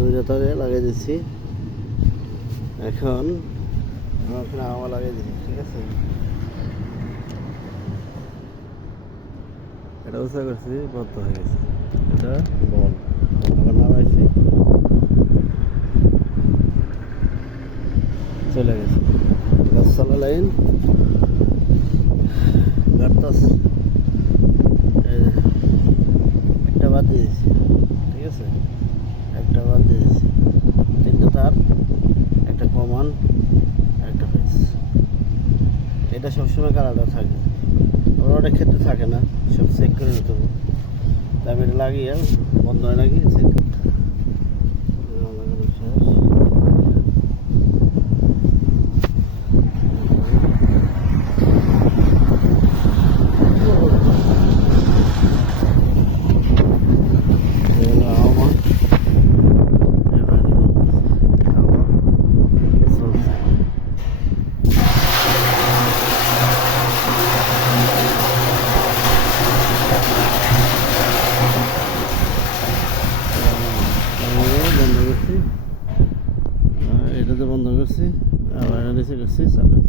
দুইটা তারে লাগিয়ে দিচ্ছি। এখন ওখানে হাওয়া লাগিয়ে দিচ্ছি, ঠিক আছে। এটা উঁচা করছি, বদ্ধ হয়ে গেছে। এটা বল আবার নামাইছি, চলে গেছে। গাছ চালা লাইন গাড়তাস একটা বাদ দিয়ে দিয়েছি, ঠিক আছে। একটা বাদ দিয়ে দিয়েছি, তিনটা তার, একটা কমান, একটা ফেস। এটা সবসময় কালারটা থাকে, আবার অনেক ক্ষেত্রে থাকে না, সব চেক করে নিতে হবে। তাই আমি এটা লাগিয়ে বন্ধ হয় নাকি চেক করতে। এটাতে বন্ধ করছি, আবার এটা নিচে করছি, চালু।